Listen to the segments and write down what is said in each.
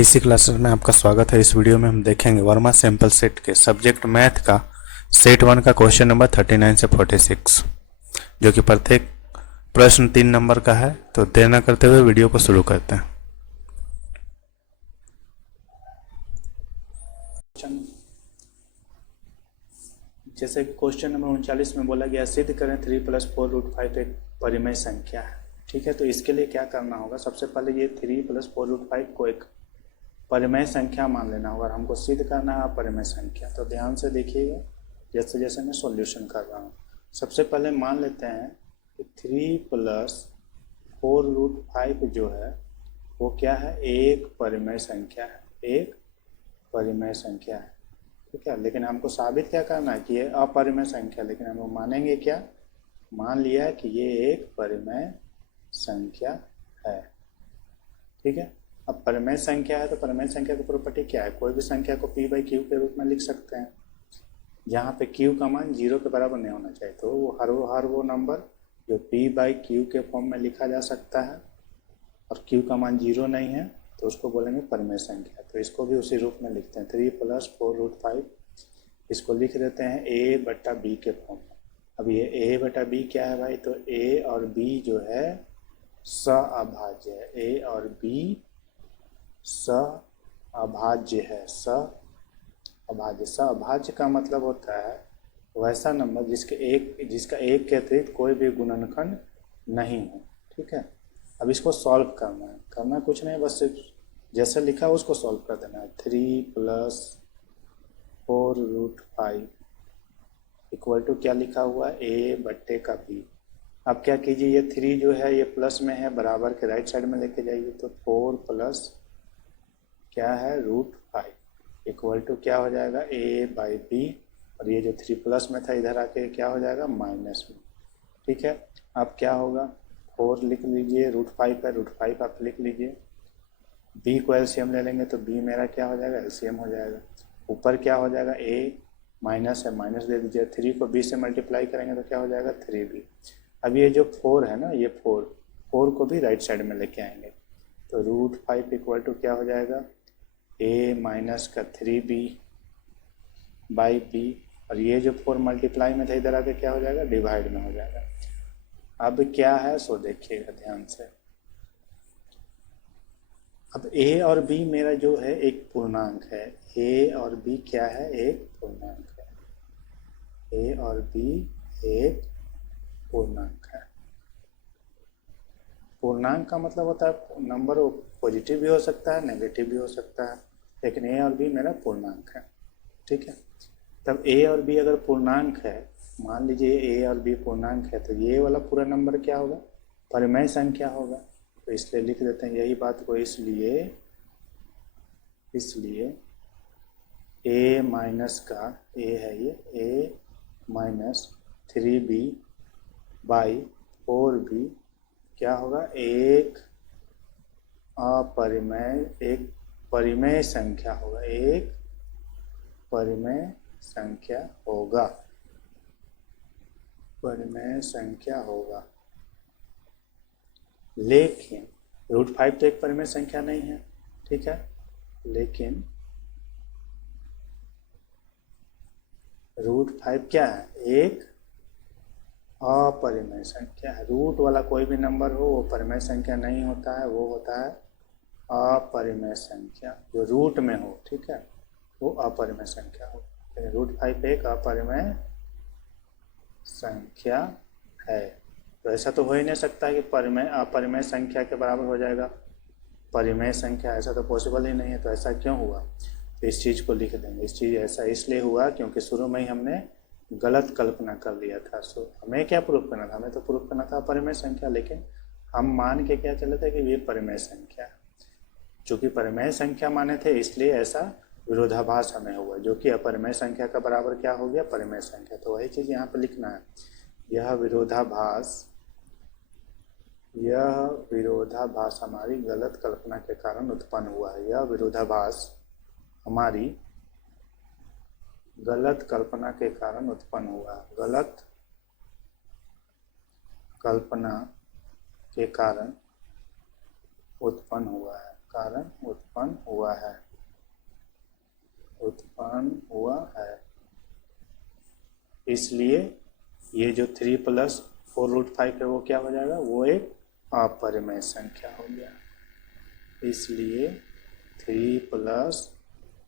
PC classes में आपका स्वागत है। इस वीडियो में हम देखेंगे वर्मा सैंपल सेट के सब्जेक्ट मैथ का सेट 1 का क्वेश्चन नंबर 39 से 46, जो कि प्रत्येक प्रश्न 3 नंबर का है। तो देर न करते हुए वीडियो को शुरू करते हैं। जैसे कि क्वेश्चन नंबर 39 में बोला गया, सिद्ध करें 3 + 4 √5 एक परिमेय संख्या है। ठीक है, तो इसके लिए क्या करना होगा? सबसे पहले ये 3 + 4 √5 को एक परिमेय संख्या मान लेना होगा और हमको सिद्ध करना है परिमेय संख्या। तो ध्यान से देखिएगा जैसे जैसे मैं सॉल्यूशन कर रहा हूँ। सबसे पहले मान लेते हैं कि 3 + 4 √5 जो है वो क्या है? एक परिमेय संख्या है, एक परिमेय संख्या है। ठीक है, लेकिन हमको साबित क्या करना है कि ये अपरिमेय संख्या, लेकिन हम लोग मानेंगे क्या? मान लिया कि ये एक परिमेय संख्या है। ठीक है, अब परिमेय संख्या है तो परिमेय संख्या की प्रॉपर्टी क्या है? कोई भी संख्या को p/q के रूप में लिख सकते हैं, जहाँ पे q का मान 0 के बराबर नहीं होना चाहिए। तो वो हर वो नंबर जो p/q के फॉर्म में लिखा जा सकता है और q का मान 0 नहीं है तो उसको बोलेंगे परिमेय संख्या। तो इसको भी उसी रूप में लिखते हैं, 3 + 4 √5। इसको लिख देते हैं a/b के फॉर्म में। अब ये a/b क्या है भाई? तो a और b जो है सअभाज्य है, a और b सअभाज्य है। सअभाज्य, सअभाज्य का मतलब होता है वैसा नंबर जिसका एक के अतिरिक्त कोई भी गुणनखंड नहीं हो। ठीक है, अब इसको सॉल्व करना कुछ नहीं, बस सिर्फ जैसे लिखा है उसको सॉल्व कर देना है। 3 + 4 √5 इक्वल टू क्या लिखा हुआ है? a/b। अब क्या कीजिए, ये 3 जो है ये प्लस में है, बराबर के राइट साइड में लेके जाइए। तो 4 + क्या है? √5 इक्वल टू क्या हो जाएगा? a/b। और ये जो 3 प्लस में था इधर आके क्या हो जाएगा? माइनस में। ठीक है, अब क्या होगा? 4 लिख लीजिए, √5 है, √5 आप लिख लीजिए। b को एलसीएम ले लेंगे तो b मेरा क्या हो जाएगा? एलसीएम हो जाएगा। ऊपर क्या हो जाएगा? a माइनस है, माइनस दे दीजिए। 3 को b से मल्टीप्लाई करेंगे तो क्या हो जाएगा? 3b। अब ये जो 4 है ना, ये 4 को भी राइट साइड में लेके आएंगे तो √5 इक्वल टू क्या हो जाएगा? a - 3b/b। और ये जो 4 मल्टीप्लाई में था इधर आके क्या हो जाएगा? डिवाइड में हो जाएगा। अब क्या है सो देखिएगा ध्यान से। अब a और b मेरा जो है एक पूर्णांक है। a और b क्या है? एक पूर्णांक है। a और b एक पूर्णांक है। पूर्णांक का मतलब होता है नंबर पॉजिटिव भी हो सकता है, नेगेटिव भी हो सकता है, लेकिन a और b मेरा पूर्णांक है। ठीक है, तब a और b अगर पूर्णांक है, मान लीजिए a और b पूर्णांक है, तो ये वाला पूरा नंबर क्या होगा? परिमेय संख्या होगा। तो इसलिए लिख देते हैं यही बात को, इसलिए a माइनस का a है, ये a - 3b/4b क्या होगा? एक परिमेय संख्या होगा, एक परिमेय संख्या होगा, परिमेय संख्या होगा। लेकिन √5 तो एक परिमेय संख्या नहीं है। ठीक है, लेकिन √5 क्या है? एक अपरिमेय संख्या है। रूट वाला कोई भी नंबर हो वो परिमेय संख्या नहीं होता है, वो होता है अपरिमेय संख्या। जो रूट में हो, ठीक है, वो अपरिमेय संख्या हो। √5 एक अपरिमेय संख्या है। तो ऐसा तो हो ही नहीं सकता है कि अपरिमेय संख्या के बराबर हो जाएगा परिमेय संख्या, ऐसा तो पॉसिबल ही नहीं है। तो ऐसा क्यों हुआ? तो इस चीज़ को लिख देंगे। इस चीज़ ऐसा इसलिए हुआ क्योंकि शुरू में ही हमने गलत कल्पना कर लिया था। सो हमें क्या प्रूफ करना था? हमें तो प्रूफ करना था परिमेय संख्या, लेकिन हम मान के क्या चले थे कि ये परिमेय संख्या है। चूँकि परिमेय संख्या माने थे इसलिए ऐसा विरोधाभास हमें हुआ, जो कि अपरिमेय संख्या का बराबर क्या हो गया? परिमेय संख्या। तो वही चीज़ यहाँ पे लिखना है। यह विरोधाभास हमारी गलत कल्पना के कारण उत्पन्न हुआ है। यह विरोधाभास हमारी गलत कल्पना के कारण उत्पन्न हुआ है। गलत कल्पना के कारण उत्पन्न हुआ है, हुआ है, उत्पन्न हुआ है। इसलिए ये जो 3 प्लस 4√5 है वो क्या हो जाएगा, वो एक अपरिमेय संख्या हो गया। इसलिए 3 प्लस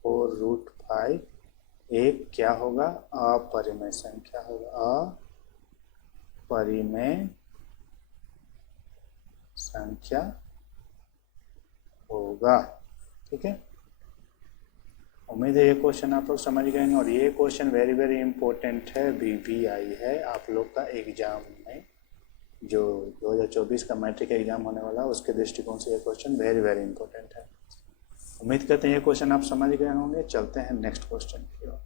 4√5 एक क्या होगा, अपरिमेय संख्या होगा, अपरिमेय संख्या होगा। ठीक है, उम्मीद है ये क्वेश्चन आप लोग समझ गए हैं। और ये क्वेश्चन वेरी वेरी इंपॉर्टेंट है, BBI है आप लोग का एग्जाम में, जो 2024 का मैट्रिक एग्जाम होने वाला है उसके दृष्टिकोण से ये क्वेश्चन वेरी वेरी इंपॉर्टेंट है। उम्मीद करते हैं ये क्वेश्चन आप समझ गए होंगे। चलते हैं नेक्स्ट क्वेश्चन की ओर।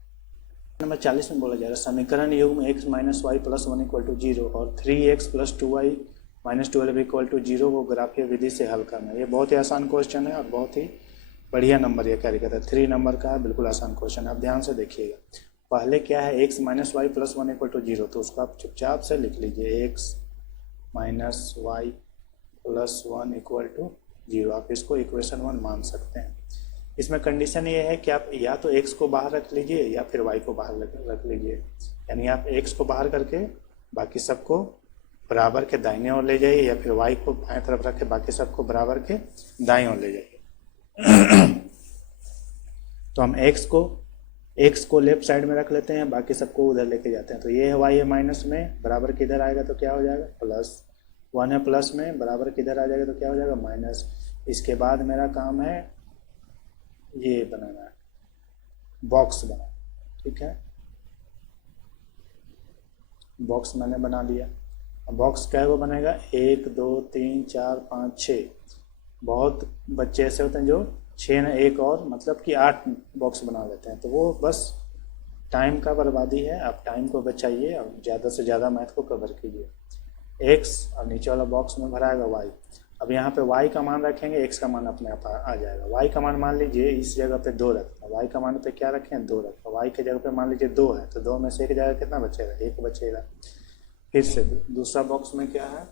नंबर 40 में बोला जा रहा है समीकरण युग्म x minus y plus 1 equal to 0 और 3x plus 2y minus 12 equal to 0 को ग्राफीय विधि से हल करना। ये बहुत ही आसान क्वेश्चन है और बहुत ही बढ़िया नंबर ये कैरी करता है। 3 नंबर का है, बिल्कुल आसान क्वेश्चन है, आप ध्यान से देखिएगा। पहले क्या है, x minus y plus 1 equal to 0, तो उसको आप चुपचाप से लिख लीजिए, x minus y plus 1 equal to 0। आप इसको इक्वेशन 1 मान सकते हैं। इसमें कंडीशन ये है कि आप या तो x को बाहर रख लीजिए या फिर y को बाहर रख लीजिए, यानी आप x को बाहर करके बाकी सबको बराबर के दाहिने ओर ले जाइए, या फिर y को बाएं तरफ रख के बाकी सबको बराबर के दाईं ओर ले जाइए। तो हम x को लेफ्ट साइड में रख लेते हैं, बाकी सबको उधर लेके जाते हैं। तो ये है y है माइनस में, बराबर किधर आएगा तो क्या हो जाएगा, प्लस। 1 है प्लस में, बराबर किधर आ जाएगा तो क्या हो जाएगा, माइनस। इसके बाद मेरा काम है ये बनाना है, बॉक्स बना। ठीक है, बॉक्स मैंने बना लिया। बॉक्स क्या वो बनेगा, 1 2 3 4 5 6। बहुत बच्चे ऐसे होते हैं जो 6 ना एक और मतलब कि 8 बॉक्स बना लेते हैं, तो वो बस टाइम का बर्बादी है। आप टाइम को बचाइए और ज़्यादा से ज़्यादा मैथ को कवर कीजिए। x और नीचे वाला बॉक्स में भराएगा y। अब यहाँ पे y का मान रखेंगे, x का मान अपने आप आ जाएगा। y का मान मान लीजिए इस जगह पे 2 रखते हैं, y का मान पे क्या रखें, 2 रखें। y के जगह पे मान लीजिए 2 है, तो 2 में से एक जगह कितना बचेगा, 1 बचेगा। फिर से दूसरा बॉक्स में क्या है,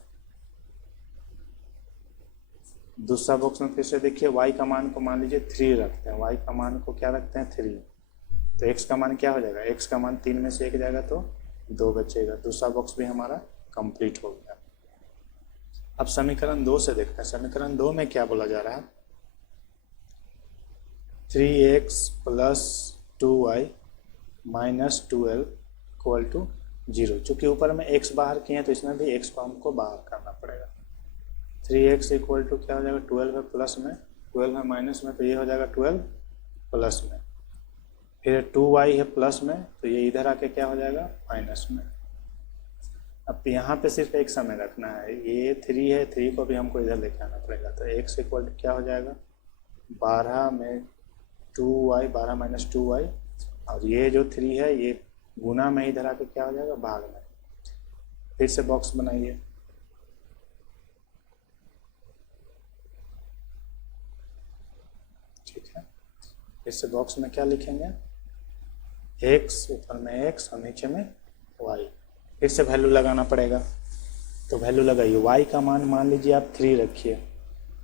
दूसरा बॉक्स में फिर से देखिए y का मान को मान लीजिए 3 रखते हैं, y का मान को क्या रखते हैं, 3। तो x का मान क्या हो जाएगा, x का मान 3 में से एक जाएगा तो 2 बचेगा। दूसरा बॉक्स भी हमारा कंप्लीट हो गया। अब समीकरण 2 से देखते हैं। समीकरण 2 में क्या बोला जा रहा है, 3x plus 2y minus 12 equal to 0। चूँकि ऊपर में x बाहर किए हैं तो इसमें भी x को हमको बाहर करना पड़ेगा। 3x इक्वल टू क्या हो जाएगा, 12 है प्लस में, 12 है माइनस में, तो ये हो जाएगा 12 प्लस में। फिर 2y है प्लस में, तो ये इधर आके क्या हो जाएगा, माइनस में। अब यहाँ पे सिर्फ एक समय रखना है, ये 3 है, 3 को भी हमको इधर लेके आना पड़ेगा। तो x इक्वल टू क्या हो जाएगा, 12 में 2y, 12 माइनस 2y, और ये जो 3 है ये गुना में इधर आके क्या हो जाएगा, भाग में। फिर से बॉक्स बनाइए, ठीक है। फिर से बॉक्स में क्या लिखेंगे, x, ऊपर में x और नीचे में y। फिर से वैल्यू लगाना पड़ेगा, तो वैल्यू लगाइए। y का मान लीजिए आप 3 रखिए,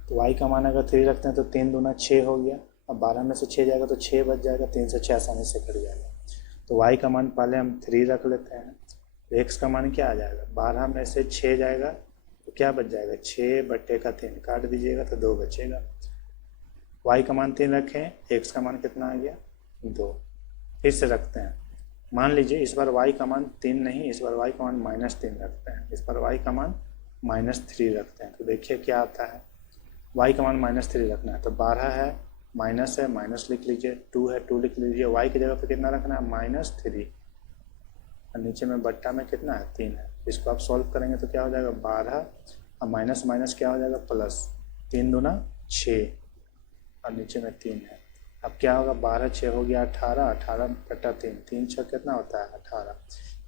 तो y का मान अगर 3 रखते हैं तो 3 दूना 6 हो गया। अब 12 में से 6 जाएगा तो 6 बच जाएगा, 3 से 6 आसानी से कट जाएगा। तो y का मान पहले हम 3 रख लेते हैं, तो x का मान क्या आ जाएगा, 12 में से 6 जाएगा तो क्या बच जाएगा, 6 बट्टे का 3 काट दीजिएगा तो 2 बचेगा। y का मान 3 रखें, x का मान कितना आ गया, 2। फिर से रखते हैं, मान लीजिए इस बार y का मान 3 नहीं, इस बार y का मान -3 रखते हैं, इस बार y का मान -3 रखते हैं। तो देखिए क्या आता है, y का मान -3 रखना है, तो 12 है, माइनस है, माइनस लिख लीजिए, 2 है, 2 लिख लीजिए। y की जगह पे कितना रखना है, -3, और नीचे में बट्टा में कितना है, 3 है। इसको आप सॉल्व करेंगे तो क्या हो जाएगा, 12 और माइनस माइनस क्या हो जाएगा, प्लस। 3 दूना 6 और नीचे में 3 है। अब क्या होगा, 12 6 हो गया 18, 18 बटा 3, 3 6 कितना होता है, 18।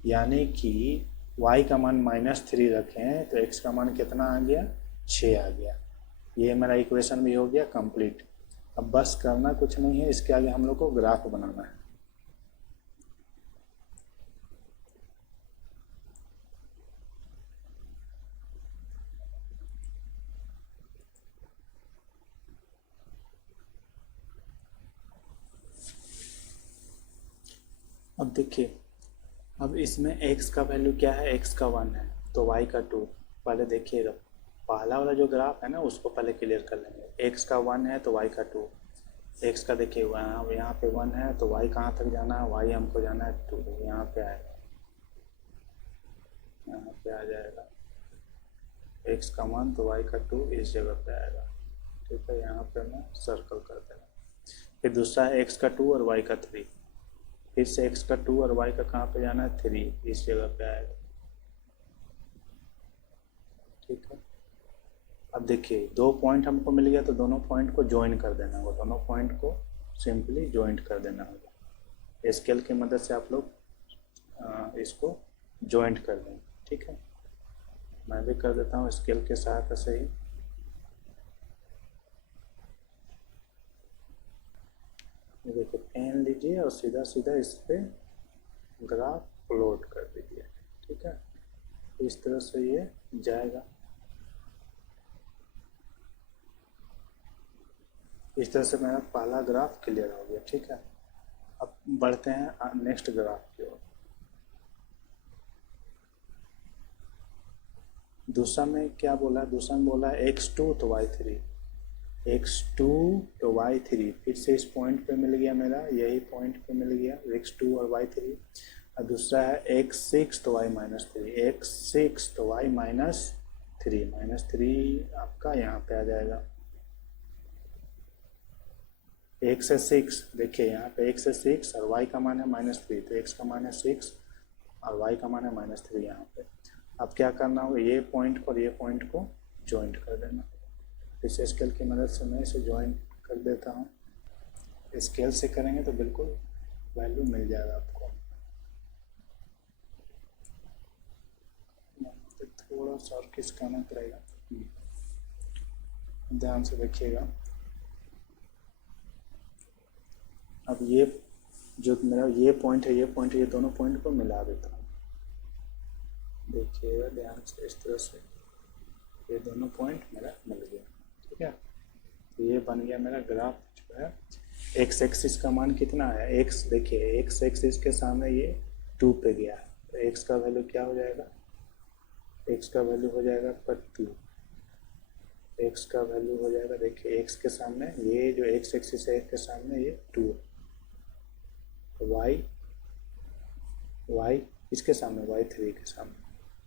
यानी कि y का मान -3 रखें तो x का मान कितना आ गया, 6 आ गया। ये मेरा इक्वेशन भी हो गया कंप्लीट। अब बस करना कुछ नहीं है, इसके आगे हम लोग को ग्राफ बनाना है। अब देखिए, अब इसमें x का वैल्यू क्या है, x का 1 है तो y का 2। पहले देखिएगा, पहला वाला जो ग्राफ है ना उसको पहले क्लियर कर लेंगे। x का 1 है तो y का 2, x का देखिए यहाँ पे 1 है तो y कहाँ तक जाना है, y हमको जाना है 2, यहाँ पे आएगा, यहाँ पे आ जाएगा x का 1 तो y का 2 इस जगह पे आएगा। ठीक है, यहाँ पे मैं सर्कल कर देगा। फिर दूसरा है x का 2 और y का 3, फिर से x का 2 और y का कहाँ पे जाना है 3, इस जगह पे आएगा। ठीक है, अब देखिए 2 पॉइंट हमको मिल गया तो दोनों पॉइंट को ज्वाइन कर देना होगा, दोनों पॉइंट को सिंपली ज्वाइंट कर देना होगा। स्केल की मदद से आप लोग इसको ज्वाइंट कर दें। ठीक है, मैं भी कर देता हूँ स्केल के सहायता से ही। देखिए, पेन लीजिए और सीधा सीधा इस पे ग्राफ प्लॉट कर दीजिए। ठीक है, इस तरह से ये जाएगा, इस तरह से मेरा पहला ग्राफ क्लियर हो गया। ठीक है, अब बढ़ते हैं नेक्स्ट ग्राफ की ओर। दूसरा में क्या बोला है, दूसरा में बोला है x2 तो y3, x2 तो y3, फिर से इस पॉइंट पे मिल गया मेरा, यही पॉइंट पे मिल गया x2 और y3। और दूसरा है x6 तो y-3, x6 तो y-3, -3 आपका यहाँ पे आ जाएगा। x से 6 देखिए, यहाँ पे x से 6 और y का मान है -3, तो x का मान है 6 और y का मान है -3 यहाँ पे। अब क्या करना होगा, ये पॉइंट और ये पॉइंट को ज्वाइंट कर देना। इस स्केल की मदद से मैं इसे ज्वाइंट कर देता हूँ। स्केल से करेंगे तो बिल्कुल वैल्यू मिल जाएगा आपको। थोड़ा सा और खिसकाना पड़ेगा, ध्यान से देखिएगा। अब ये जो मेरा ये पॉइंट है, ये पॉइंट है, ये दोनों पॉइंट को मिला देता हूँ। देखिएगा ध्यान से, इस तरह से ये दोनों पॉइंट मेरा मिल गया। ठीक है, तो ये बन गया मेरा ग्राफ जो है। एक्स एक्सिस का मान कितना है, एक्स देखिए, एक्स एक्सिस के सामने ये 2 पे गया है, तो एक्स का वैल्यू क्या हो जाएगा, एक्स का वैल्यू हो जाएगा पर 2, एक्स का वैल्यू हो जाएगा, देखिए एक्स के सामने ये जो एक्स एक्सिस है के सामने ये 2, वाई वाई इसके सामने y3 के सामने,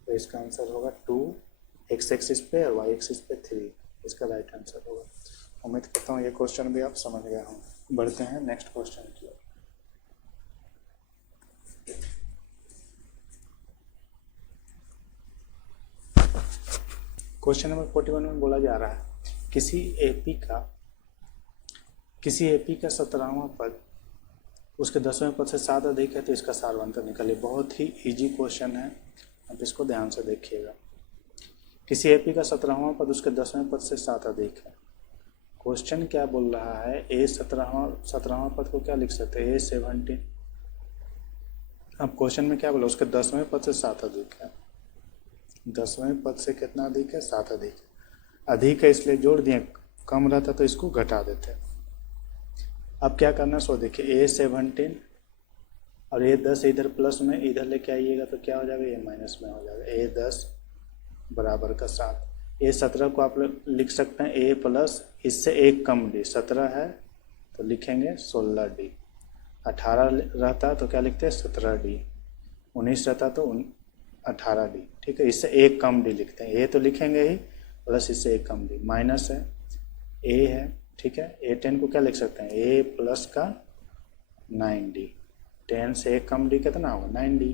तो इसका आंसर होगा 2 एक्स एक्सिस पे और वाई एक्सिस पे 3, इसका राइट आंसर होगा। उम्मीद करता हूँ ये क्वेश्चन भी आप समझ गए होंगे। बढ़ते हैं नेक्स्ट क्वेश्चन की ओर। क्वेश्चन नंबर 41 में बोला जा रहा है किसी एपी का 17वां पद उसके 10वें पद से 7 अधिक है तो इसका सारवंतर निकालिए। बहुत ही इजी क्वेश्चन है, आप इसको ध्यान से देखिएगा। किसी एपी का 17वां पद उसके 10वें पद से 7 अधिक है। क्वेश्चन क्या बोल रहा है, ए 17वां पद को क्या लिख सकते हैं, A17। अब क्वेश्चन में क्या बोला, उसके 10वें पद से 7 अधिक है। 10वें पद से कितना अधिक है, 7 अधिक है। अधिक है इसलिए जोड़ दिए, कम रहता तो इसको घटा देते। अब क्या करना, सो देखिए A17 और A10 इधर प्लस में, इधर लेके आइएगा तो क्या हो जाएगा, ये माइनस में हो जाएगा। A10 बराबर का 7। A17 को आप लिख सकते हैं A प्लस इससे एक कम D, 17 है तो लिखेंगे 16D। 18 रहता तो क्या लिखते हैं 17D। 19 रहता तो 18D। ठीक है, इससे एक कम D लिखते हैं, A तो लिखेंगे ही, प्लस इससे एक कम D, माइनस है A है। ठीक है, A10 को क्या लिख सकते हैं, A प्लस का 9D। 10 से एक कम D कितना होगा, 9D।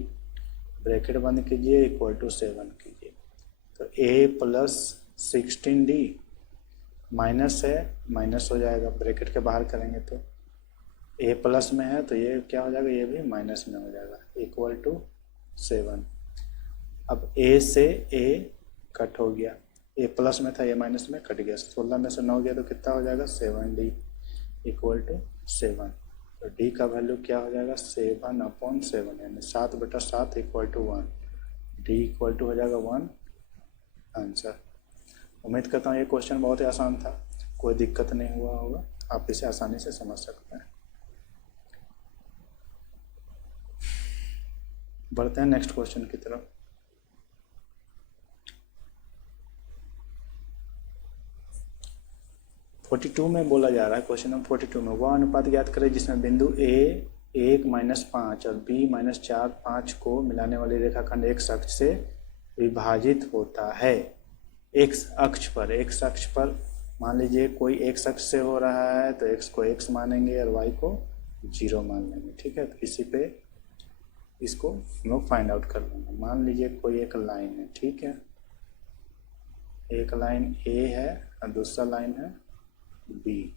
ब्रैकेट बंद कीजिए, इक्वल टू 7 कीजिए, तो A प्लस 16D माइनस है, माइनस हो जाएगा, ब्रैकेट के बाहर करेंगे तो A प्लस में है तो ये क्या हो जाएगा, ये भी माइनस में हो जाएगा, इक्वल टू 7। अब A से A कट हो गया, A प्लस में था, ये माइनस में कट गया, 16 में से 9 गया तो कितना हो जाएगा, 7D इक्वल टू 7। तो D का वैल्यू क्या हो जाएगा, 7/7, यानी 7/7 equal to 1। D equal to हो जाएगा 1 आंसर। उम्मीद करता हूँ ये क्वेश्चन बहुत ही आसान था, कोई दिक्कत नहीं हुआ होगा, आप इसे आसानी से समझ सकते हैं। बढ़ते हैं नेक्स्ट क्वेश्चन की तरफ। फोर्टी टू में बोला जा रहा है, क्वेश्चन नंबर 42 में, वह अनुपात ज्ञात करें जिसमें बिंदु ए 1-5 और बी -4-5 को मिलाने वाली रेखाखंड एक्स अक्ष से विभाजित होता है। एक्स अक्ष पर मान लीजिए कोई एक्स अक्ष से हो रहा है तो एक्स को एक्स मानेंगे और वाई को 0 मान लेंगे। ठीक है, तो इसी पे इसको हम लोग फाइंड आउट कर लेंगे। मान लीजिए कोई एक लाइन है, ठीक है, एक लाइन ए है और दूसरा लाइन है बी।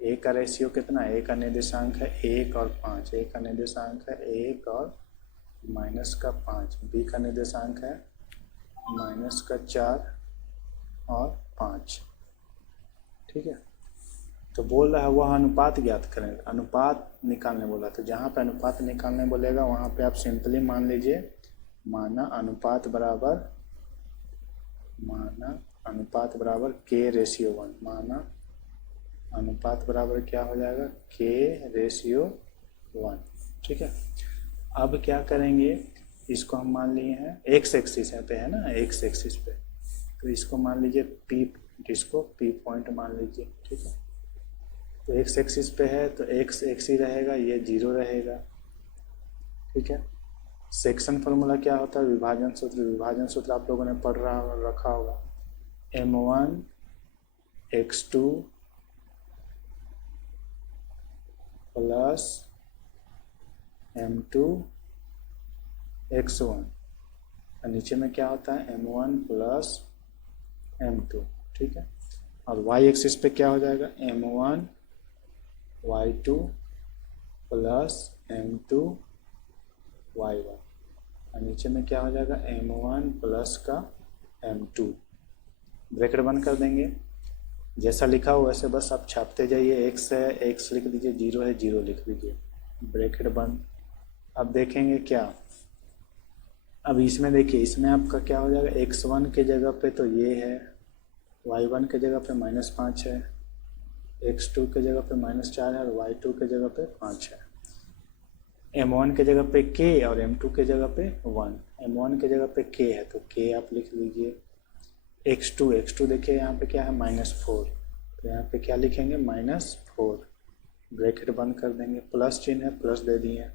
ए का रेशियो कितना है? ए का निर्देशांक है 1 और 5, ए का निर्देशांक है 1 और -5, बी का निर्देशांक है -4 और 5। ठीक है, तो बोल रहा है वह अनुपात ज्ञात करें, अनुपात निकालने बोला। तो जहाँ पे अनुपात निकालने बोलेगा वहाँ पे आप सिंपली मान लीजिए माना अनुपात बराबर k/1, माना अनुपात बराबर क्या हो जाएगा k/1। ठीक है, अब क्या करेंगे, इसको हम मान लिए हैं एक्स एक्सिस पे है ना, एक्स एक्सिस पे, तो इसको मान लीजिए इसको पी पॉइंट मान लीजिए। ठीक है, तो एक्स एक्सिस पे है तो एक्स एक्स ही रहेगा, ये 0 रहेगा। ठीक है, सेक्शन फॉर्मूला क्या होता है? विभाजन सूत्र आप लोगों ने रखा होगा, m1 x2 plus m2 x1 और नीचे में क्या होता है m1 प्लस m2। ठीक है, और y एक्सिस पे क्या हो जाएगा m1 y2 plus m2 y1 और नीचे में क्या हो जाएगा m1 प्लस का m2। ब्रैकेट बंद कर देंगे, जैसा लिखा हो वैसे बस आप छापते जाइए। x है x लिख दीजिए, 0 है 0 लिख दीजिए, ब्रैकेट बंद। अब देखेंगे क्या, अब इसमें देखिए, इसमें आपका क्या हो जाएगा, x1 के जगह पे तो ये है, y1 के जगह पे -5 है, x2 के जगह पे -4 है और y2 के जगह पे 5 है। m1 के जगह पे k और m2 के जगह पे 1, m1 के जगह पे k है तो k आप लिख लीजिए। x2 देखिए यहाँ पे क्या है -4, तो यहाँ पे क्या लिखेंगे -4, ब्रैकेट बंद कर देंगे, प्लस चिन्ह है प्लस दे दिए।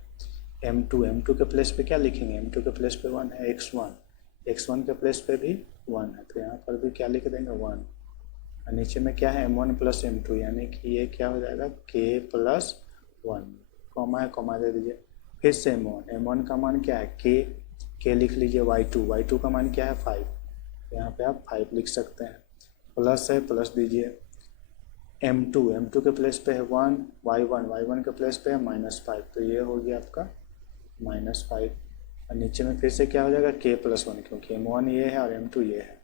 m2 के प्लेस पे क्या लिखेंगे, m2 के प्लेस पे 1 है, x1 के प्लेस पे भी 1 है तो यहाँ पर भी क्या लिख देंगे 1 और नीचे में क्या है m1 प्लस m2, यानी कि ये क्या हो जाएगा k+1, कॉमा है कॉमा दे दीजिए। फिर से m1 का मान क्या है k लिख लीजिए, y2 का मान क्या है 5, यहाँ पे आप 5 लिख सकते हैं, प्लस है प्लस दीजिए। m2 के प्लेस पे है 1, y1 के प्लेस पे है -5, तो ये हो गया आपका -5 और नीचे में फिर से क्या हो जाएगा k+1, क्योंकि m1 ये है और m2 ये है,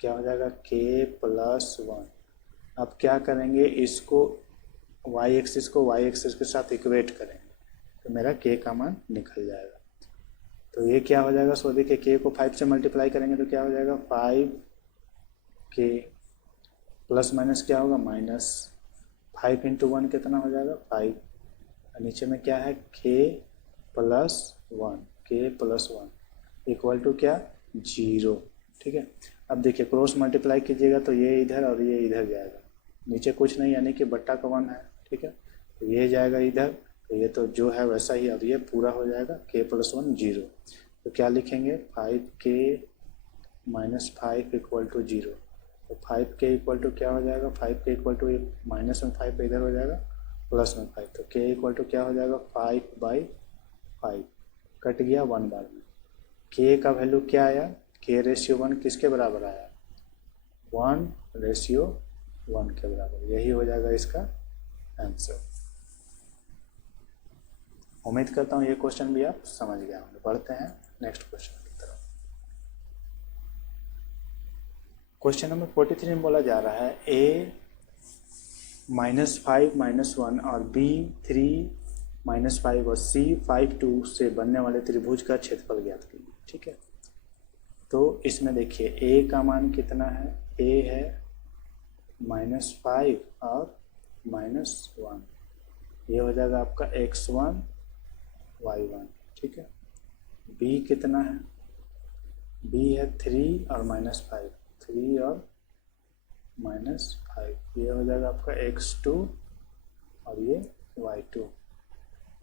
क्या हो जाएगा k+1। अब क्या करेंगे, इसको y एक्सिस के साथ इक्वेट करेंगे तो मेरा k का मान निकल जाएगा। तो ये क्या हो जाएगा, सो देखिए k को 5 से मल्टीप्लाई करेंगे तो क्या हो जाएगा 5k प्लस माइनस क्या होगा -5 × 1 कितना हो जाएगा 5 और नीचे में क्या है k+1 इक्वल टू क्या 0। ठीक है, अब देखिए क्रॉस मल्टीप्लाई कीजिएगा तो ये इधर और ये इधर जाएगा, नीचे कुछ नहीं यानी कि बट्टा का 1 है। ठीक है, तो ये जाएगा इधर, तो ये तो जो है वैसा ही, अब ये पूरा हो जाएगा k+1 0। तो क्या लिखेंगे 5k - 5 इक्वल टू 0, तो 5k इक्वल टू क्या हो जाएगा, 5k इक्वल टू -5 इधर हो जाएगा +5, तो k इक्वल टू क्या हो जाएगा 5/5, कट गया 1 बार में। k का वैल्यू क्या आया, k/1 किसके बराबर आया 1/1 के बराबर, यही हो जाएगा इसका आंसर। उम्मीद करता हूँ ये क्वेश्चन भी आप समझ गए होंगे। बढ़ते हैं नेक्स्ट क्वेश्चन की तरफ। क्वेश्चन नंबर 43 में बोला जा रहा है a -5 -1 और b 3 - 5 और c 5 2 से बनने वाले त्रिभुज का क्षेत्रफल ज्ञात कीजिए। ठीक है, तो इसमें देखिए a का मान कितना है, a है -5 और -1, ये हो जाएगा आपका x1 y1, ठीक है। b कितना है, b है 3 और -5, 3 और -5, ये हो जाएगा आपका x2 और ये y2।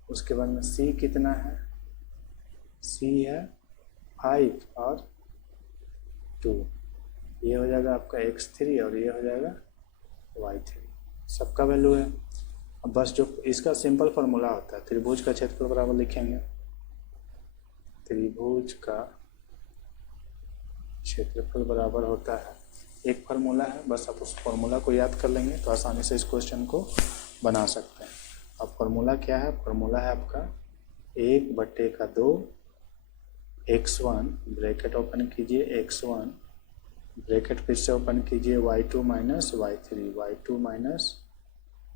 उसके बाद में c कितना है, c है 5 और 2, ये हो जाएगा आपका x3 और ये हो जाएगा y3, सबका वैल्यू है। अब बस जो इसका सिंपल फार्मूला होता है, त्रिभुज का क्षेत्रफल बराबर लिखेंगे, त्रिभुज का क्षेत्रफल बराबर होता है, एक फार्मूला है, बस आप उस फार्मूला को याद कर लेंगे तो आसानी से इस क्वेश्चन को बना सकते हैं। अब फार्मूला क्या है, फार्मूला है आपका 1/2 x1 ब्रैकेट ओपन कीजिए, x1 ब्रैकेट फिर से ओपन कीजिए, y2 minus y3, y2 minus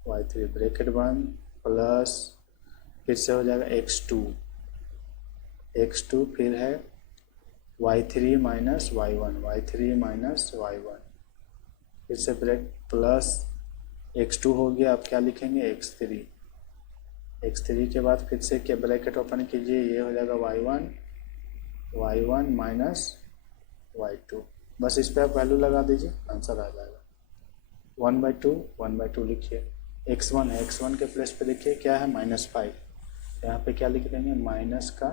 y3 bracket बंद, प्लस फिर से हो जाएगा x2, x2 फिर है y3 minus y1, y3 minus y1, फिर से ब्रैक प्लस x2 हो गया। अब क्या लिखेंगे, x3, x3 के बाद फिर से क्या ब्रैकेट ओपन कीजिए, ये हो जाएगा y1 माइनस y2, बस इस पर आप वैल्यू लगा दीजिए, आंसर आ जाएगा। 1/2 लिखिए, x1 है, x1 के प्लेस पे देखिए क्या है, -5, यहाँ पे क्या लिख देंगे, माइनस का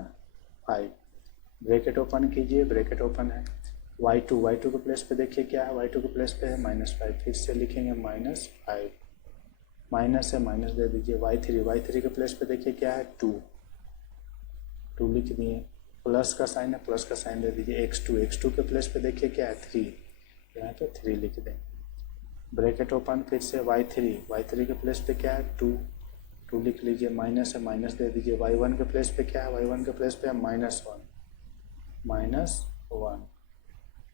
5, ब्रैकेट ओपन कीजिए, ब्रैकेट ओपन है, y2 के प्लेस पे देखिए क्या है, y2 के प्लेस पे है -5, फिर से लिखेंगे -5, माइनस है माइनस दे दीजिए, y3 के प्लेस पे देखिए क्या है, 2 लिख दिए, प्लस का साइन है, प्लस का साइन दे दीजिए, x2 के प्लेस पे देखिए क्या है, 3, यहाँ पे 3 लिख दें, ब्रैकेट ओपन फिर से y3 के प्लेस पे क्या है, 2 लिख लीजिए, माइनस है माइनस दे दीजिए, y1 के प्लेस पे क्या है, y1 के प्लेस पे है -1,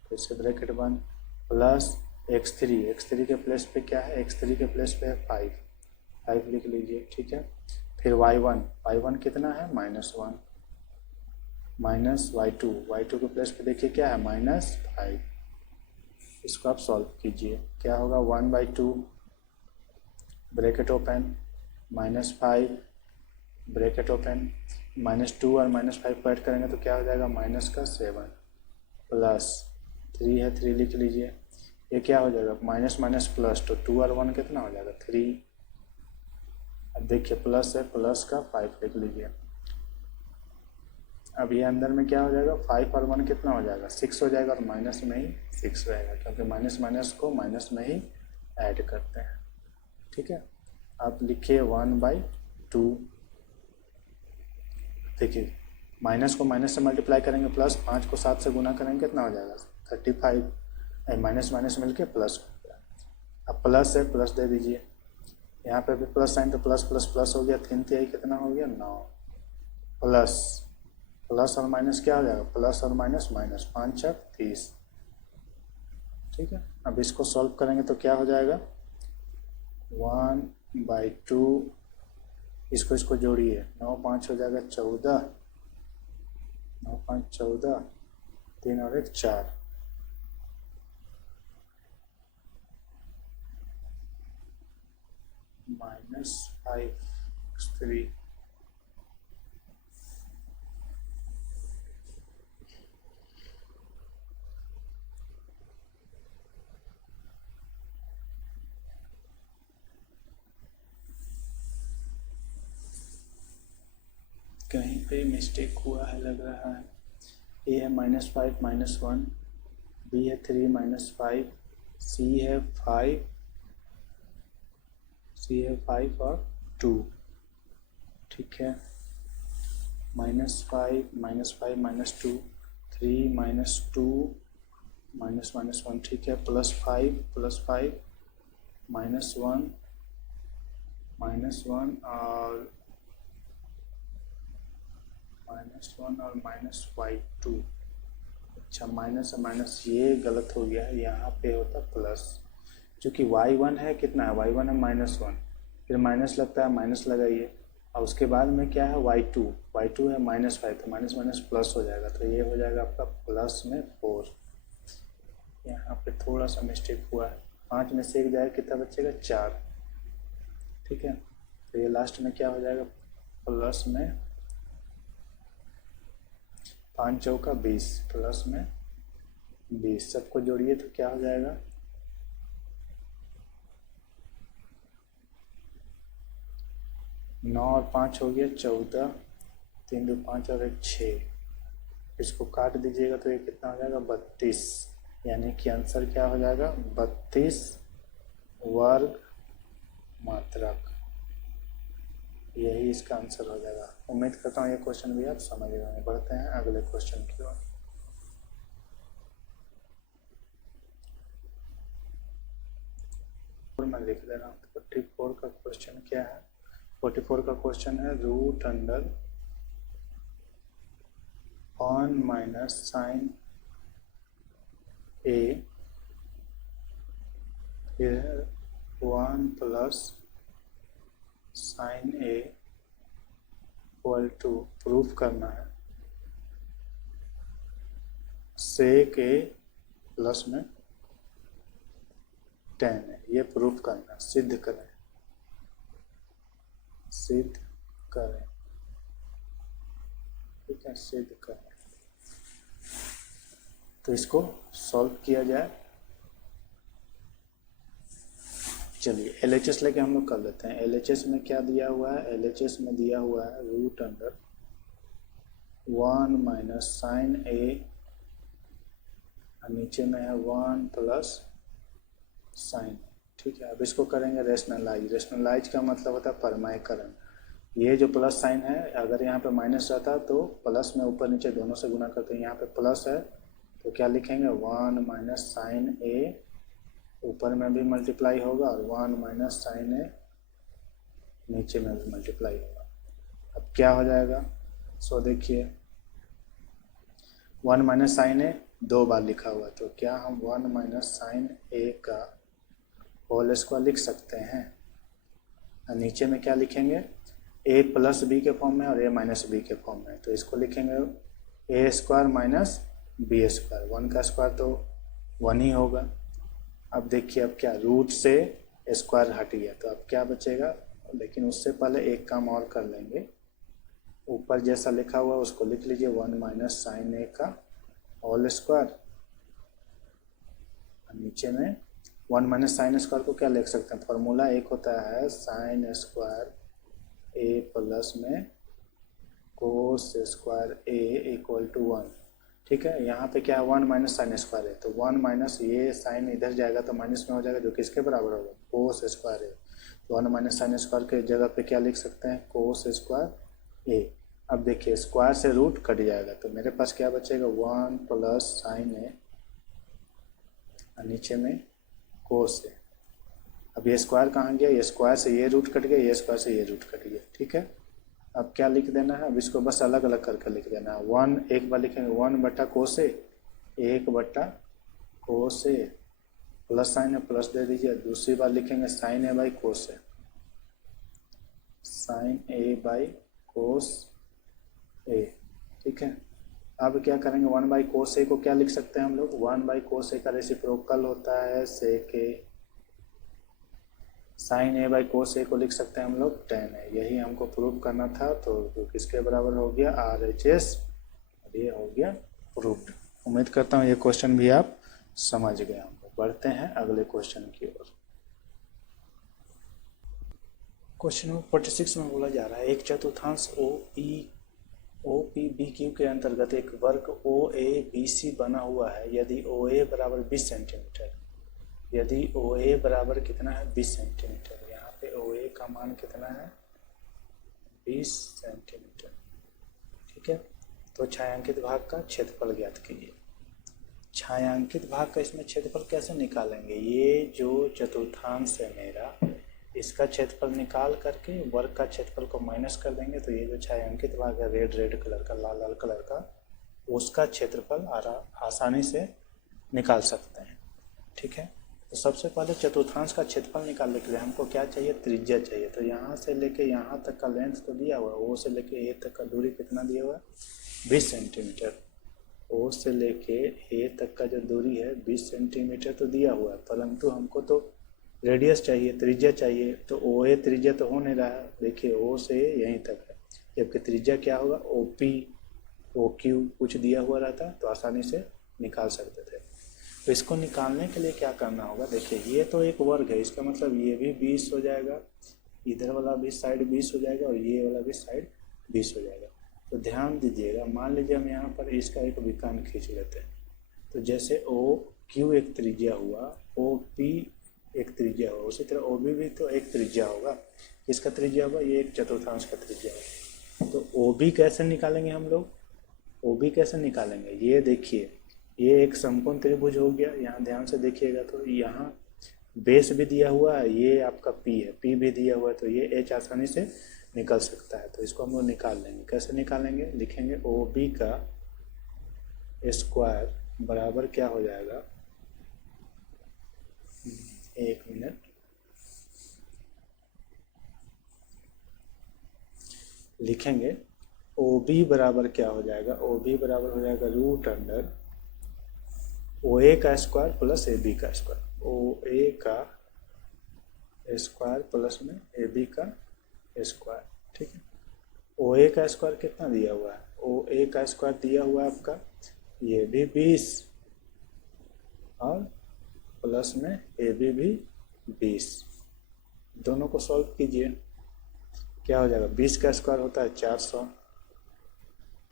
फिर से ब्रैकेट बंद, प्लस x3 के प्लेस पे क्या है, x3 के प्लेस पे है 5 लिख लीजिए, ठीक है। फिर y1 कितना है, -1, माइनस y2 के प्लेस पे देखिए क्या है, -5, इसको आप सॉल्व कीजिए, क्या होगा, 1/2 ब्रैकेट ओपन, -5 ब्रैकेट ओपन, -2 और -5 को ऐड करेंगे तो क्या हो जाएगा, -7, प्लस 3 है, 3 लिख लीजिए, ये क्या हो जाएगा, माइनस प्लस, तो 2 और 1 कितना हो जाएगा, 3, अब देखिए प्लस है, प्लस का 5 लिख लीजिए, अब ये अंदर में क्या हो जाएगा, 5 और 1 कितना हो जाएगा, 6 हो जाएगा, और माइनस में ही 6 रहेगा, क्योंकि माइनस को माइनस में ही ऐड करते हैं, ठीक है। आप लिखिए 1/2, देखिए माइनस को माइनस से मल्टीप्लाई करेंगे, प्लस 5 को 7 से गुना करेंगे, कितना हो जाएगा, 35, माइनस मिलके प्लस हो गया। अब प्लस है, प्लस दे दीजिए, यहाँ पे भी प्लस साइन, तो प्लस प्लस प्लस हो गया, 3 कितना हो गया, 9, प्लस और माइनस क्या हो जाएगा, प्लस और माइनस, 5 और 30, ठीक है। अब इसको सॉल्व करेंगे तो क्या हो जाएगा, 1/2, इसको जोड़िए, 9 5 हो जाएगा 14, 9 5 14, 3 और 1 4, -5x3, कहीं पे मिस्टेक हुआ है लग रहा है, ए है -5 -1, बी है 3 -5, सी है 5 और 2, ठीक है, -5 -2, 3 -2 -1, ठीक है, +5 -1 और -y2, अच्छा माइनस माइनस ये गलत हो गया है, यहाँ पे होता प्लस, क्योंकि y1 है कितना है, y1 है -1, फिर माइनस लगता है, माइनस लगाइए, और उसके बाद में क्या है, y2 है -5, तो माइनस माइनस प्लस हो जाएगा, तो ये हो जाएगा आपका प्लस में 4, यहाँ पे थोड़ा सा मिस्टेक हुआ है, 5 में से 1 जाएगा, कितना बचेगा, 4, ठीक है। तो ये लास्ट में क्या हो जाएगा, प्लस में 5 चौका 20 प्लस में 20, सबको जोड़िए तो क्या हो जाएगा 9 और 5 हो गया 14, 3 2 5 और 1 6। इसको काट दीजिएगा तो ये कितना हो जाएगा 32, यानी कि आंसर क्या हो जाएगा 32 वर्ग मात्रक। यही इसका आंसर हो जाएगा। उम्मीद करता हूँ ये क्वेश्चन भी आप समझ गए होंगे। बढ़ते हैं अगले क्वेश्चन की ओर। मैं लिख दे रहा हूँ 44 का क्वेश्चन क्या है। 44 का क्वेश्चन है root under 1 minus sine A 1 plus sine A equal to proof करना है सेक ए प्लस में 10 है। ये प्रूफ करना, सिद्ध करें, सिद्ध करें, ठीक है, सिद्ध करें। तो इसको सॉल्व किया जाए। चलिए LHS लेके हम लोग कर लेते हैं। LHS में क्या दिया हुआ है, LHS में दिया हुआ है रूट अंडर 1 माइनस साइन ए, नीचे में है 1 प्लस साइन। ठीक है, अब इसको करेंगे रेशनलाइज। रेशनलाइज का मतलब होता है परमायकरण। ये जो प्लस साइन है, अगर यहाँ पे माइनस रहता तो प्लस में ऊपर नीचे दोनों से गुना करते हैं। यहाँ पे प्लस है तो क्या लिखेंगे 1 माइनस साइन ए, ऊपर में भी मल्टीप्लाई होगा और 1 माइनस साइन ए नीचे में भी मल्टीप्लाई होगा। अब क्या हो जाएगा, सो देखिए 1 माइनस साइन ए 2 बार लिखा हुआ है, तो क्या हम 1 माइनस साइन ए का होल स्क्वायर लिख सकते हैं। और नीचे में क्या लिखेंगे, ए प्लस बी के फॉर्म में और ए माइनस बी के फॉर्म में। तो इसको लिखेंगे ए स्क्वायर माइनस बी स्क्वायर। 1 का स्क्वायर तो 1 ही होगा। अब देखिए, अब क्या, रूट से स्क्वायर हट गया तो अब क्या बचेगा, लेकिन उससे पहले एक काम और कर लेंगे। ऊपर जैसा लिखा हुआ उसको लिख लीजिए 1 माइनस साइन ए का होल स्क्वायर, नीचे में 1 माइनस साइन स्क्वायर को क्या लिख सकते हैं, फॉर्मूला एक होता है साइन स्क्वायर ए प्लस में cos square A equal to 1। ठीक है, यहाँ पे क्या है 1 माइनस साइन स्क्वायर है, तो 1 माइनस ये साइन इधर जाएगा तो माइनस में हो जाएगा, जो किसके बराबर होगा कोस स्क्वायर ए। तो 1 माइनस साइन स्क्वायर के जगह पे क्या लिख सकते हैं कोस स्क्वायर ए। अब देखिए स्क्वायर से रूट कट जाएगा तो मेरे पास क्या बचेगा 1 प्लस साइन ए, नीचे में कोस ए। अब ये स्क्वायर कहाँ गया, ये स्क्वायर से ये रूट कट गया, ये स्क्वायर से ये रूट कट गया। ठीक है, अब क्या लिख देना है, अब इसको बस अलग अलग करके लिख देना है। 1 एक बार लिखेंगे 1 बटा कोस ए, 1 बटा कोस ए, प्लस साइन है प्लस दे दीजिए। दूसरी बार लिखेंगे sine A by cos A, sine A by cos A. ठीक है, अब क्या करेंगे 1 बाई कोस ए को क्या लिख सकते हैं हम लोग, 1 बाई कोस ए का रेसिप्रोकल होता है सेक ए। साइन ए बाई कोस ए को लिख सकते हैं हम लोग tan है। यही हमको प्रूव करना था, तो जो किसके बराबर हो गया RHS, ये हो गया प्रूव्ड। उम्मीद करता हूँ ये क्वेश्चन भी आप समझ गए होंगे। बढ़ते हैं अगले क्वेश्चन की ओर। क्वेश्चन नंबर 46 में बोला जा रहा है एक चतुर्थांश OPBQ के अंतर्गत एक वर्ग OABC बना हुआ है यदि OA बराबर 20 सेंटीमीटर, यदि OA बराबर कितना है 20 सेंटीमीटर। यहाँ पे OA का मान कितना है 20 सेंटीमीटर। ठीक है, तो छायांकित भाग का क्षेत्रफल ज्ञात कीजिए। छायांकित भाग का इसमें क्षेत्रफल कैसे निकालेंगे, ये जो चतुर्थांश है मेरा, इसका क्षेत्रफल निकाल करके वर्ग का क्षेत्रफल को माइनस कर देंगे, तो ये जो छायांकित भाग है रेड कलर का, लाल कलर का, उसका क्षेत्रफल आसानी से निकाल सकते हैं। ठीक है, तो सबसे पहले चतुर्थांश का क्षेत्रफल निकालने के लिए हमको क्या चाहिए, त्रिज्या चाहिए। तो यहाँ से लेके यहाँ तक का लेंथ तो दिया हुआ है, O से लेके A तक का दूरी कितना दिया हुआ है 20 सेंटीमीटर। O से लेके A तक का जो दूरी है 20 सेंटीमीटर तो दिया हुआ है, परंतु हमको तो रेडियस चाहिए, त्रिज्या चाहिए। तो OA त्रिज्या तो हो नहीं रहा है, देखिए O से यहीं तक है, जबकि त्रिज्या क्या होगा OP। ओ क्यू कुछ दिया हुआ रहता तो आसानी से निकाल सकते थे। तो इसको निकालने के लिए क्या करना होगा, देखिए ये तो एक वर्ग है, इसका मतलब ये भी 20 हो जाएगा, इधर वाला भी साइड 20 हो जाएगा और ये वाला भी साइड 20 हो जाएगा। तो ध्यान दीजिएगा, मान लीजिए हम यहाँ पर इसका एक विकर्ण खींच लेते हैं। तो जैसे ओ क्यू एक त्रिज्या हुआ, ओ पी एक त्रिज्या हुआ, उसी तरह ओ बी भी तो एक त्रिज्या होगा। किसका त्रिज्या होगा, ये एक चतुर्थांश का त्रिज्या होगा। तो ओ बी कैसे निकालेंगे हम लोग, ओ बी कैसे निकालेंगे, ये देखिए ये एक समकोण त्रिभुज हो गया। यहाँ ध्यान से देखिएगा तो यहाँ बेस भी दिया हुआ है, ये आपका पी है, पी भी दिया हुआ है, तो ये एच आसानी से निकल सकता है। तो इसको हम लोग निकाल लेंगे। कैसे निकालेंगे, लिखेंगे ओ बी का स्क्वायर बराबर क्या हो जाएगा, एक मिनट, लिखेंगे ओ बी बराबर क्या हो जाएगा, ओ बी बराबर हो जाएगा रूट अंडर ओ ए का स्क्वायर प्लस ए बी का स्क्वायर, ओ ए का स्क्वायर प्लस में ए बी का स्क्वायर। ठीक है, ओ ए का स्क्वायर कितना दिया हुआ है, ओ ए का स्क्वायर दिया हुआ है आपका ये भी 20 और प्लस में ए बी भी 20। दोनों को सॉल्व कीजिए, क्या हो जाएगा, 20 का स्क्वायर होता है 400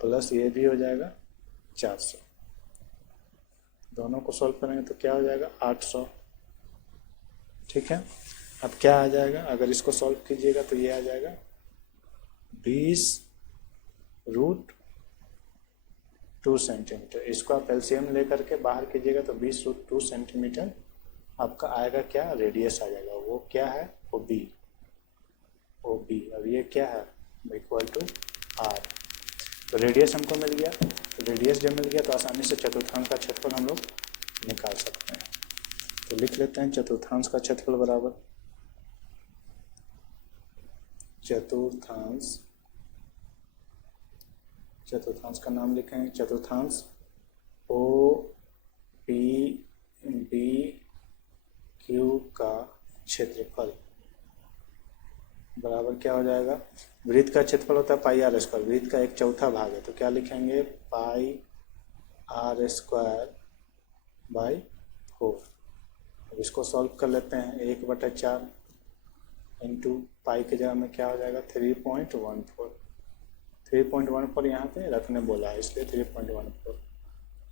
प्लस ये भी हो जाएगा 400। दोनों को सॉल्व करेंगे तो क्या हो जाएगा 800। ठीक है, अब क्या आ जाएगा, अगर इसको सॉल्व कीजिएगा तो ये आ जाएगा 20 रूट 2 सेंटीमीटर। इसको आप एलसीएम लेकर के बाहर कीजिएगा तो 20 रूट 2 सेंटीमीटर आपका आएगा क्या, रेडियस आ जाएगा। वो क्या है, ओ बी, ओ बी। अब ये क्या है, इक्वल टू आर। तो रेडियस हमको मिल गया। तो रेडियस जब मिल गया तो आसानी से चतुर्थांश का क्षेत्रफल हम लोग निकाल सकते हैं। तो लिख लेते हैं चतुर्थांश का क्षेत्रफल बराबर चतुर्थांश का नाम लिखेंगे चतुर्थांश ओ पी बी क्यू का क्षेत्रफल बराबर क्या हो जाएगा, वृत्त का क्षेत्रफल होता है पाई आर स्क्वायर, वृत्त का एक चौथा भाग है तो क्या लिखेंगे पाई आर स्क्वायर बाई 4। अब इसको सॉल्व कर लेते हैं, 1/4 इंटू पाई के जगह में क्या हो जाएगा 3.14। 3.14 यहाँ पे रखने बोला है इसलिए 3.14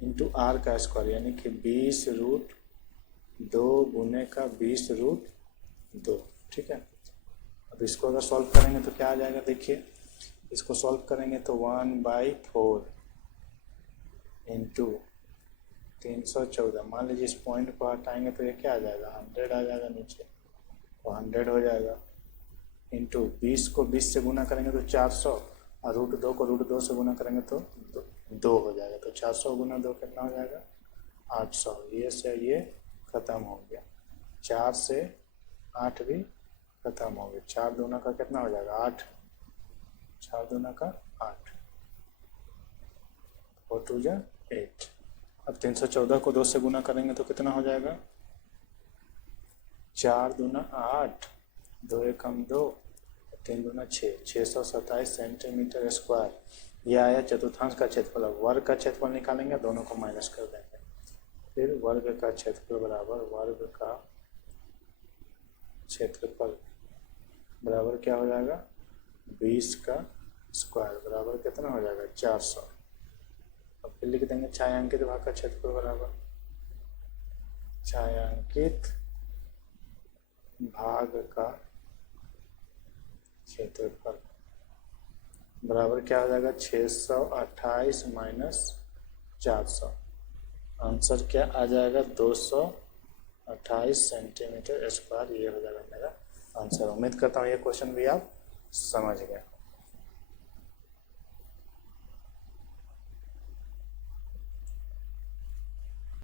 इंटू आर का स्क्वायर यानी कि 20 रूट 2 गुने का 20 रूट 2। ठीक है, अब इसको अगर सॉल्व करेंगे तो क्या आ जाएगा, देखिए इसको सॉल्व करेंगे तो 1/4 इंटू 314। मान लीजिए इस पॉइंट को हटाएंगे तो ये क्या आ जाएगा 100 आ जाएगा नीचे, तो 100 हो जाएगा इंटू 20 को 20 से गुना करेंगे तो 400 और रूट 2 को रूट 2 से गुना करेंगे तो 2 हो जाएगा। तो 400 गुना 2 कितना हो जाएगा 800। ये से ये ख़त्म हो गया, 4 से 8 भी खत्म हो गया। 4 दूना का कितना हो जाएगा 8, 4 दूना का 8 और 2 जा 8। अब 314 को 2 से गुना करेंगे तो कितना हो जाएगा 4 दूना 8, 2 एकम 2, 3 दूना 6, 627 सेंटीमीटर स्क्वायर। यह आया चतुर्थांश का क्षेत्रफल। अब वर्ग का क्षेत्रफल निकालेंगे, दोनों को माइनस कर देंगे, फिर वर्ग का क्षेत्रफल बराबर वर्ग का क्षेत्रफल बराबर क्या हो जाएगा 20 का स्क्वायर बराबर कितना हो जाएगा 400। अब फिर लिख देंगे छायांकित भाग का क्षेत्रफल बराबर छायांकित भाग का क्षेत्रफल बराबर क्या हो जाएगा 628 माइनस 400। आंसर क्या आ जाएगा 228 सेंटीमीटर स्क्वायर। ये हो जाएगा मेरा आंसर। उम्मीद करता हूँ ये क्वेश्चन भी आप समझ गए।